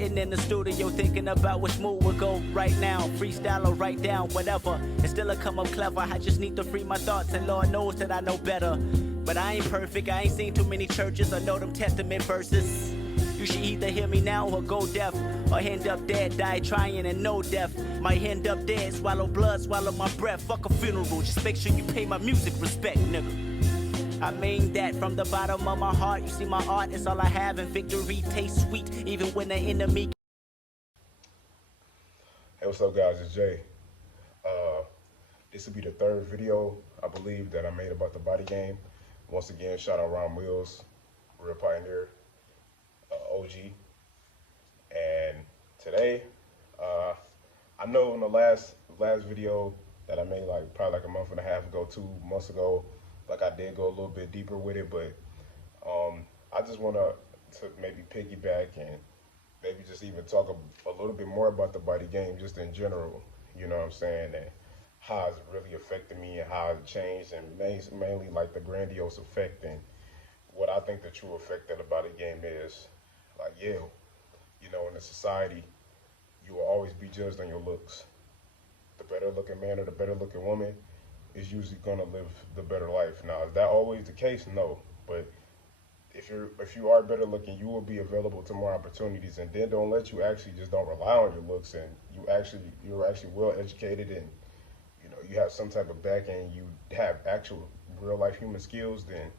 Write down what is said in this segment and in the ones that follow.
Sitting in the studio thinking about which move will go right now. Freestyle or write down, whatever. And still I come up clever. I just need to free my thoughts, and Lord knows that I know better. But I ain't perfect, I ain't seen too many churches. I know them Testament verses. You should either hear me now or go deaf, or end up dead, die trying and no death. Might end up dead, swallow blood, swallow my breath. Fuck a funeral, just make sure you pay my music respect, nigga. I mean that from the bottom of my heart. You see my art is all I have, and victory tastes sweet even when the enemy. Hey, what's up, guys? It's Jay. This will be the third video, I believe, that I made about the body game. Once again, shout out Ron Wills, real pioneer, OG. And today, I know in the last video that I made, like probably like a month and a half ago, 2 months ago, like I did go a little bit deeper with it, but I just want to maybe piggyback and maybe just even talk a little bit more about the body game just in general, you know what I'm saying, and how it's really affected me and how it changed, and mainly like the grandiose effect and what I think the true effect of the body game is. Like, yeah, you know, in a society, you will always be judged on your looks. The better looking man or the better looking woman is usually gonna live the better life. Now, is that always the case? No, but if you are better looking, you will be available to more opportunities, and then don't let you actually just don't rely on your looks, and you're actually well educated, and you know you have some type of back end, you have actual real life human skills, then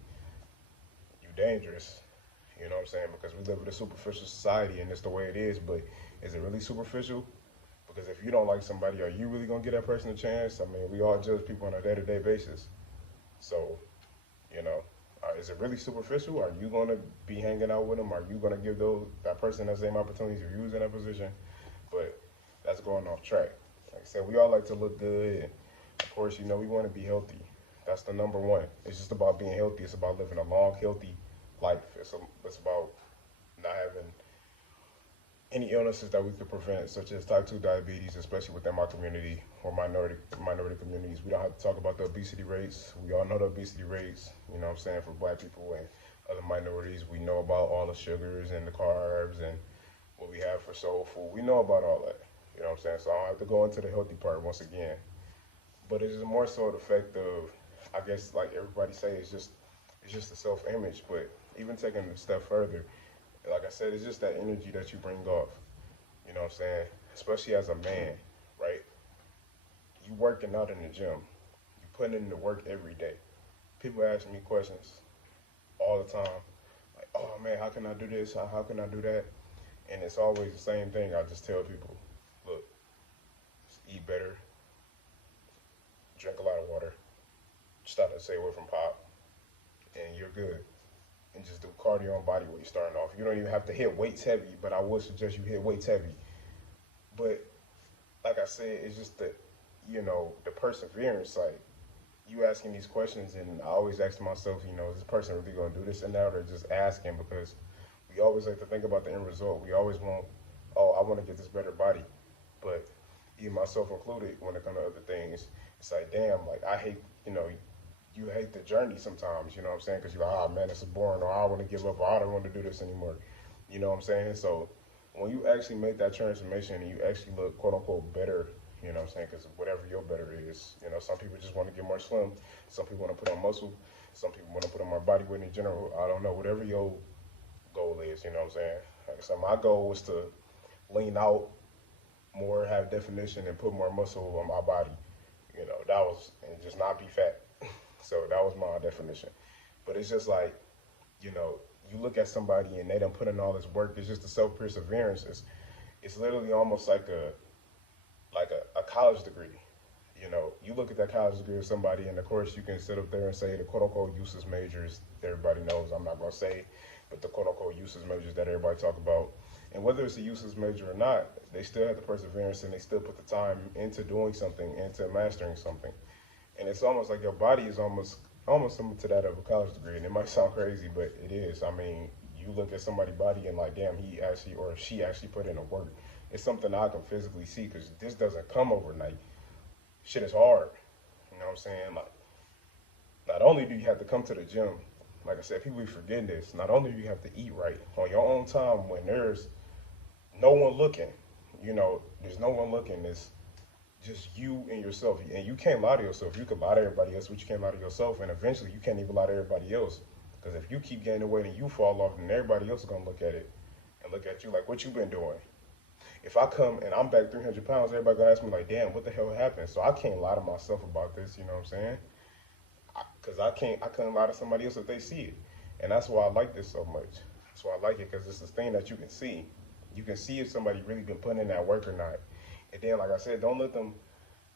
you're dangerous. You know what I'm saying? Because we live in a superficial society, and it's the way it is. But is it really superficial? Because if you don't like somebody, are you really gonna give that person a chance? I mean, we all judge people on a day-to-day basis. So, you know, is it really superficial? Are you gonna be hanging out with them? Are you gonna give that person the same opportunities if you was in that position? But that's going off track. Like I said, we all like to look good, and of course, you know, we want to be healthy. That's the number one. It's just about being healthy. It's about living a long, healthy life. It's about not having any illnesses that we could prevent, such as type 2 diabetes, especially within my community or minority communities. We don't have to talk about the obesity rates. We all know the obesity rates, you know what I'm saying, for black people and other minorities. We know about all the sugars and the carbs and what we have for soul food. We know about all that, you know what I'm saying? So I don't have to go into the healthy part once again. But it's just more so the fact of, I guess, like everybody say, it's just the self-image. But even taking it a step further, like I said, it's just that energy that you bring off, you know what I'm saying? Especially as a man, right? You working out in the gym, you putting in the work every day. People ask me questions all the time, like, oh man, how can I do this? How can I do that? And it's always the same thing. I just tell people, look, just eat better, drink a lot of water, stop to stay away from pop, and you're good. And just do cardio and body weight starting off. You don't even have to hit weights heavy, but I would suggest you hit weights heavy. But like I said, it's just the, you know, the perseverance. Like, you asking these questions, and I always ask myself, you know, is this person really gonna do this and that, or just asking? Because we always like to think about the end result. We always want, oh, I want to get this better body. But even myself included, when it comes to other things, it's like, damn, like I hate, you know, you hate the journey sometimes, you know what I'm saying? Because you're like, oh man, this is boring, or I want to give up, or I don't want to do this anymore. You know what I'm saying? So when you actually make that transformation and you actually look quote unquote better, you know what I'm saying? Because whatever your better is, you know, some people just want to get more slim, some people want to put on muscle, some people want to put on more body weight in general. I don't know, whatever your goal is, you know what I'm saying? Like I said, my goal was to lean out more, have definition, and put more muscle on my body. You know, that was, and just not be fat. So that was my definition. But it's just like, you know, you look at somebody and they done put in all this work. It's just the self-perseverance. It's literally almost like a college degree. You know, you look at that college degree of somebody, and of course you can sit up there and say the quote-unquote useless majors that everybody knows. I'm not going to say, but the quote-unquote useless majors that everybody talk about. And whether it's a useless major or not, they still have the perseverance, and they still put the time into doing something, into mastering something. And it's almost like your body is almost similar to that of a college degree. And it might sound crazy, but it is. I mean, you look at somebody's body and like, damn, he actually or she actually put in the work. It's something I can physically see, because this doesn't come overnight. Shit is hard. You know what I'm saying? Like, not only do you have to come to the gym, like I said, people be forgetting this. Not only do you have to eat right on your own time when there's no one looking. There's no one looking. It's just you and yourself. And you can't lie to yourself. You can lie to everybody else, but you can't lie to yourself. And eventually, you can't even lie to everybody else. Because if you keep gaining weight and you fall off, then everybody else is going to look at it and look at you like, what you been doing? If I come and I'm back 300 pounds, everybody going to ask me like, damn, what the hell happened? So I can't lie to myself about this, you know what I'm saying? Because I couldn't lie to somebody else if they see it. And that's why I like this so much. That's why I like it, because it's this thing that you can see. You can see if somebody really been putting in that work or not. And then, like I said, don't let them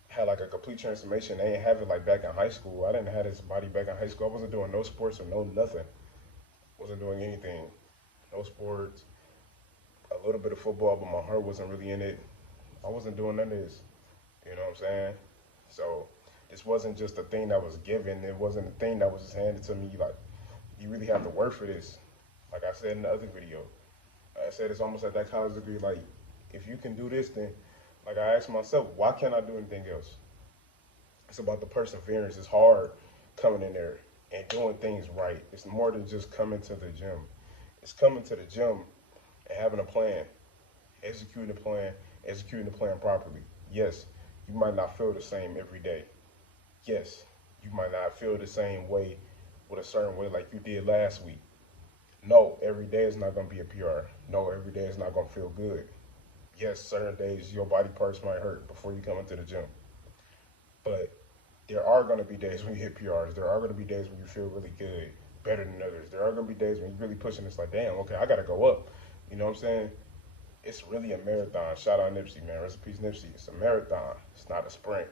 have like a complete transformation. They ain't have it like back in high school. I didn't have this body back in high school. I wasn't doing no sports or no nothing. Wasn't doing anything. No sports. A little bit of football, but my heart wasn't really in it. I wasn't doing none of this. You know what I'm saying? So this wasn't just a thing that was given. It wasn't a thing that was just handed to me. Like, you really have to work for this. Like I said in the other video, I said it's almost like that college degree. Like, if you can do this, then, like, I asked myself, why can't I do anything else? It's about the perseverance. It's hard coming in there and doing things right. It's more than just coming to the gym. It's coming to the gym and having a plan, executing the plan properly. Yes, you might not feel the same every day. Yes, you might not feel the same way with a certain way like you did last week. No, every day is not going to be a PR. No, every day is not going to feel good. Yes, certain days your body parts might hurt before you come into the gym. But there are going to be days when you hit PRs. There are going to be days when you feel really good, better than others. There are going to be days when you're really pushing. It's like, damn, okay, I got to go up. You know what I'm saying? It's really a marathon. Shout out Nipsey, man. Rest in peace, Nipsey. It's a marathon. It's not a sprint.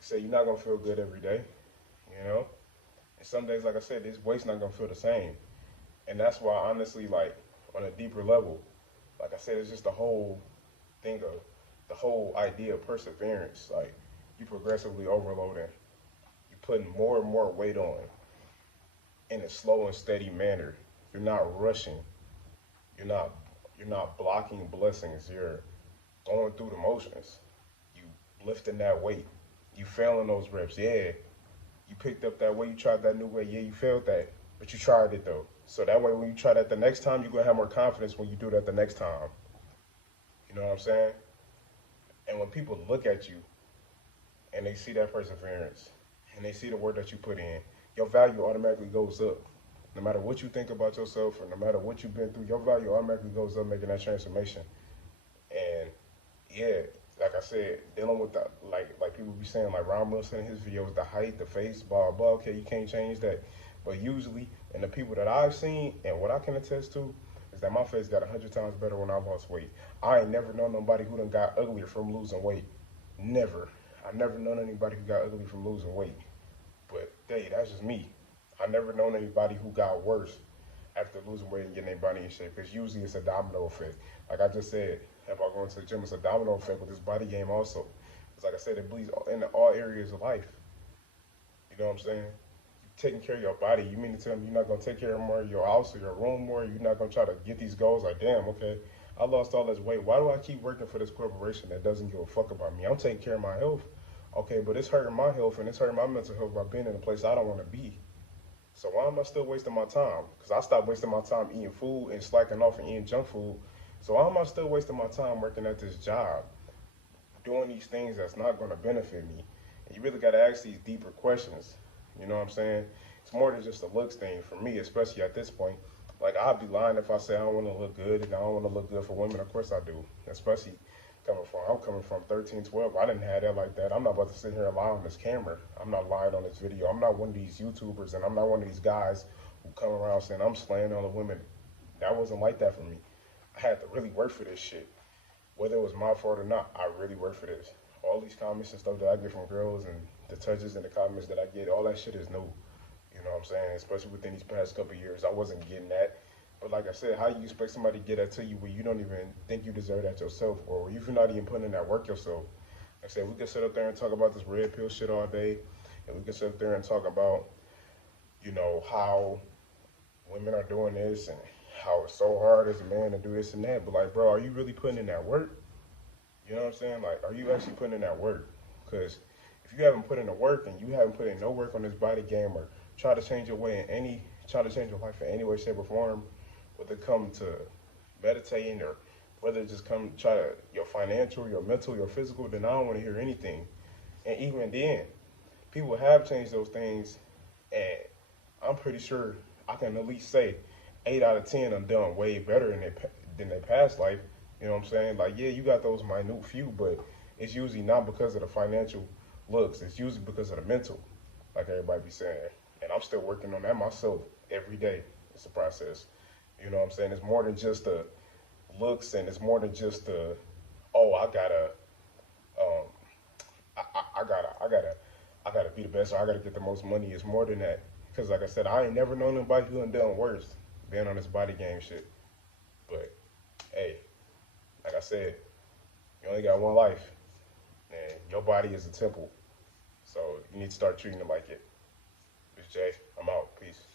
Say you're not going to feel good every day, you know? And some days, like I said, this weight's not going to feel the same. And that's why, honestly, like, on a deeper level, like I said, it's just the whole thing of, the whole idea of perseverance. Like, you progressively overloading. You're putting more and more weight on in a slow and steady manner. You're not rushing. You're not blocking blessings. You're going through the motions. You lifting that weight. You failing those reps. Yeah, you picked up that weight. You tried that new weight. Yeah, you failed that, but you tried it though. So that way, when you try that the next time, you're gonna have more confidence when you do that the next time. You know what I'm saying? And when people look at you and they see that perseverance and they see the work that you put in, your value automatically goes up. No matter what you think about yourself or no matter what you've been through, your value automatically goes up making that transformation. And yeah, like I said, dealing with the, like people be saying, like Ron Wilson in his videos, the height, the face, blah, blah, okay, you can't change that. But usually, and the people that I've seen and what I can attest to is that my face got 100 times better when I lost weight. I ain't never known nobody who done got uglier from losing weight. Never. I never known anybody who got ugly from losing weight. But hey, that's just me. I never known anybody who got worse after losing weight and getting their body in shape, because usually it's a domino effect. Like I just said, about going to the gym, it's a domino effect with this body game also. It's like I said, it bleeds into all areas of life. You know what I'm saying? Taking care of your body, you mean to tell me you're not going to take care of more of your house or your room more? You're not going to try to get these goals like, damn, okay, I lost all this weight. Why do I keep working for this corporation that doesn't give a fuck about me? I'm taking care of my health. Okay, but it's hurting my health and it's hurting my mental health by being in a place I don't want to be. So why am I still wasting my time? Because I stopped wasting my time eating food and slacking off and eating junk food. So why am I still wasting my time working at this job, doing these things that's not going to benefit me? And you really got to ask these deeper questions. You know what I'm saying? It's more than just a looks thing for me, especially at this point. Like, I'd be lying if I say I don't want to look good and I don't want to look good for women. Of course I do, especially I'm coming from 13, 12. I didn't have that like that. I'm not about to sit here and lie on this camera. I'm not lying on this video. I'm not one of these YouTubers, and I'm not one of these guys who come around saying I'm slaying all the women. That wasn't like that for me. I had to really work for this shit. Whether it was my fault or not, I really worked for this. All these comments and stuff that I get from girls and the touches and the comments that I get, all that shit is new. You know what I'm saying? Especially within these past couple of years, I wasn't getting that. But like I said, how you expect somebody to get that to you when you don't even think you deserve that yourself, or if you're not even putting in that work yourself? Like I said, we can sit up there and talk about this red pill shit all day, and we can sit up there and talk about, you know, how women are doing this and how it's so hard as a man to do this and that. But like, bro, are you really putting in that work? You know what I'm saying? Like, are you actually putting in that work? Because if you haven't put in the work and you haven't put in no work on this body game or try to change your life in any way, shape, or form, whether it come to meditating or whether it just come try to your financial, your mental, your physical, then I don't want to hear anything. And even then, people have changed those things, and I'm pretty sure I can at least say 8 out of 10 I'm done way better than their past life. You know what I'm saying? Like, yeah, you got those minute few, but it's usually not because of the financial looks. It's usually because of the mental, like everybody be saying. And I'm still working on that myself every day. It's a process. You know what I'm saying? It's more than just the looks, and it's more than just the, oh, um, I gotta be the best, or I gotta get the most money. It's more than that. Cause like I said, I ain't never known anybody who done worse being on this body game shit. But hey, like I said, you only got one life, and your body is a temple. So you need to start treating it like it. It's Jay. I'm out. Peace.